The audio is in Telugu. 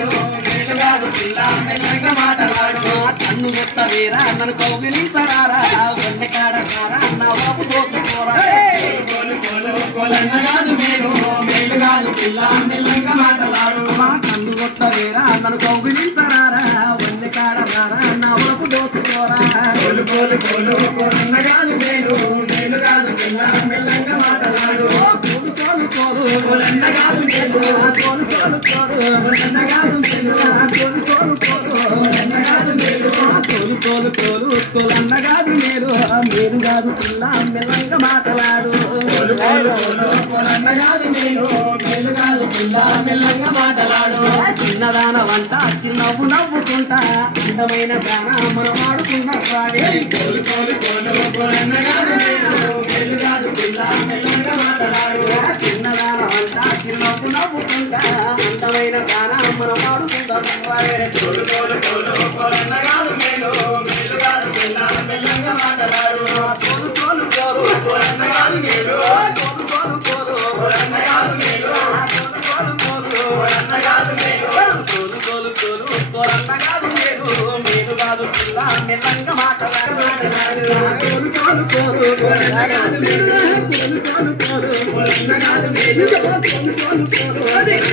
మేలు మేలు కాదు పిల్ల మెల్లంగా మాటలాడు కన్ను గుట్ట వీరా నన్ను కౌగిలించరారా వన్నె కాడరారా నా బాబు దోసుకోరా కాదు మేలు మేలు కాదు పిల్ల మెల్లంగా మాటలాడు కన్ను గుట్ట వీరా నన్ను కౌగిలించరారా వన్నె కాడరారా నా బాబు దోసుకోరా కోలు కోలు కోలు కోలన్నగాదు మేలు మేలు కాదు పిల్ల మెల్లంగా మాటలాడు కోలు కోలు కోలు కోలన్నగాదు మేలు కోలు కోలు కోలు కోలన్నగాదు మేలు కోలు కోలు కోలు కోలన్నగాదు మేలు కోలు కోలు కోలు కోలన్నగాదు మేలు మేలు కాదు పిల్ల మెల్లంగా మాటలాడు కోలు కోలు కోలు కోలన్నగాదు మేలు మేలు కాదు పిల్ల మెల్లంగా మాటలాడు చిన్నదాన వంట చిన్నవ్వు నవ్వుకుంటా అందమైన దాన మనం ఆడుకున్నాం కోలు కోలు కోలు కోలన్నగాదు మేలు మేలు కాదు పిల్ల మెల్లంగా మాటలాడు చిన్నదాన వంట చిన్నవ్వు నవ్వుకుంటా అందమైన దాన మనం ఆడుకుంటాం కోలు కోలు కోలు కోలన్నగాదు మేలు మేలు కాదు పిల్ల మెల్లంగా మాటలాడు కోలు కోలు కోలు కోలన్నగాదు మేలు కోలు కోలు కోలు కోలన్నగాదు మేలు కోలు కోలు కోలు కోలన్నగాదు మేలు కోలు కోలు కోలు కోలన్నగాదు మేలు మేలు కాదు పిల్ల మెల్లంగా మాటలాడు కోలు కోలు కోలు కోలన్నగాదు మేలు కోలు కోలు కోలు కోలన్నగాదు మేలు కోలు కోలు కోలు